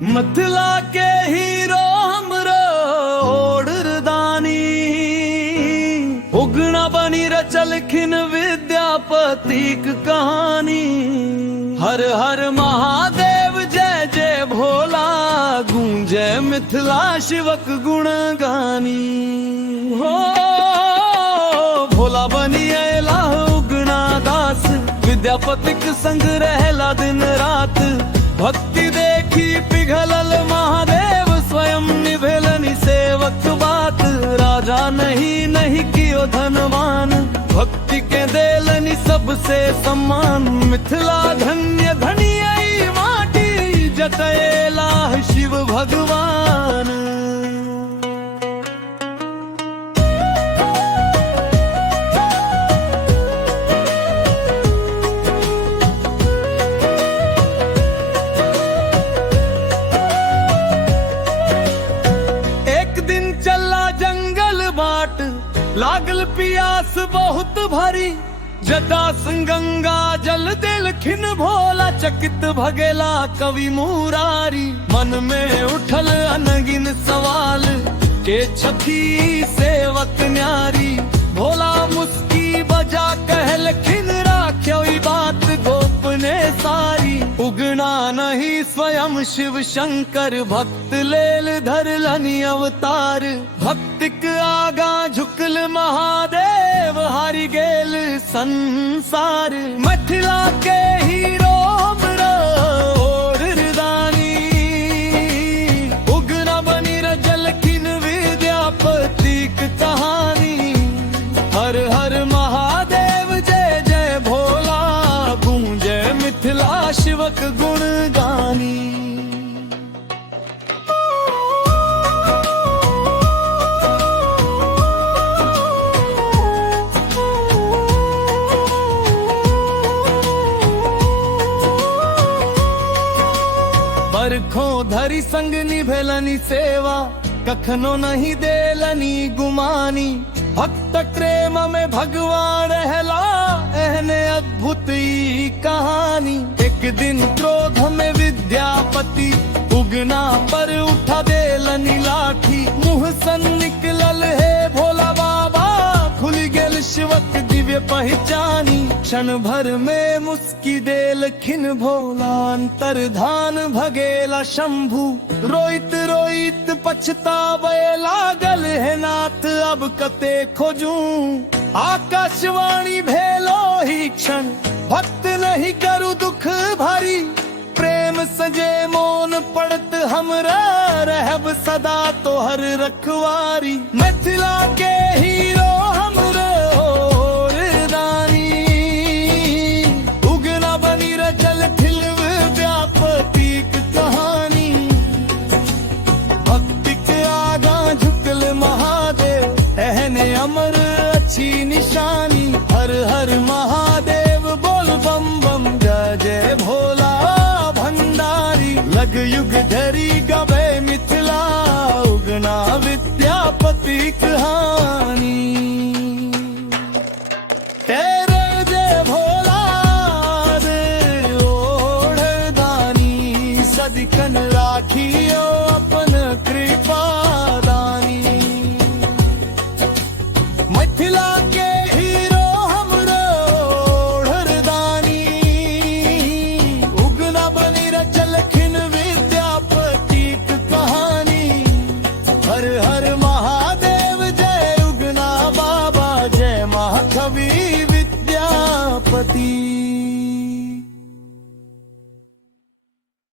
मिथिला के हीरो हमरो ओढ़दानी, उगना बनी रचलखिन विद्यापतिक कहानी। हर हर महादेव जय जय भोला, गूंजे मिथिला शिवक गुण गानी। हो भोला बनी अला उगना दास, विद्यापतिक संग रहला दिन रात। भक्ति देखी पिघलल महादेव, स्वयं निभेलनि सेवक बात। राजा नहीं कियो धनवान, भक्ति के देलनि सबसे सम्मान। मिथिला धन्य धनिया माटी, जटएला शिव भगवान। लागल पियास बहुत भरी, जटा गंगा जल दिलखिन भोला। चकित भगेला कवि मुरारी, मन में उठल अनगिन सवाल। के छथी सेवक न्यारी, भोला मुस्की बजा कहलखिन। राख्यो बात गोपने सारी, उगना नहीं स्वयं शिव शंकर। भक्त लेल धरलनि अवतार, भक्तिक आगा झुकल महादेव। हारि गेल संसार, मिथिला के हीरो हमरो ओढ़दानी। उगना बनी रचलखिन विद्यापतिक कहानी। हर हर महादेव जय जय भोला, गूंजे मिथिला शिवक गुण गानी। बरखों धरी संग निभेलनि सेवा, कखनो नहीं देलनि गुमानी। भक्त प्रेम में भगवान रहला, एहने अद्भुत ई कहानी। एक दिन क्रोध में विद्यापति, उगना पर उठा देलनि लाठी। मुँह सन निकलल है भोला बाबा, खुल गेल शिवक दिव्य पहचानी। क्षण भर में मुस्की देलखिन भोला, अंतर्धान भगेला शंभु। रोइत रोइत पछतावे लागल है नाथ, अब कते खोजूं। आकाशवाणी भेलो ही क्षण, भक्त नहीं करू दुख भरी। प्रेम सजे मोन पड़त हमरा, रहब सदा तोहर रखवारी। मिथिला के हीरो हमरो ओढ़दानी, उगना बनी रचलखिन विद्यापतिक कहानी। भक्तिक आगा झुकल महादेव, एहने अमर अच्छी निशानी। हर हर महादेव बोल बम बम, जय जय भोला भंडारी। लग युग धरी गवे मिथिला, उगना विद्यापति कहानी। तेरे जय भोला रे ओढ़दानी, सदिकन राखियो अपन कृपा दानी। मिथिला के हीरो हमरो ओढ़दानी, उगना बनी रचलखिन विद्यापतिक कहानी। हर हर महादेव जय उगना बाबा, जय महाकवि विद्यापति।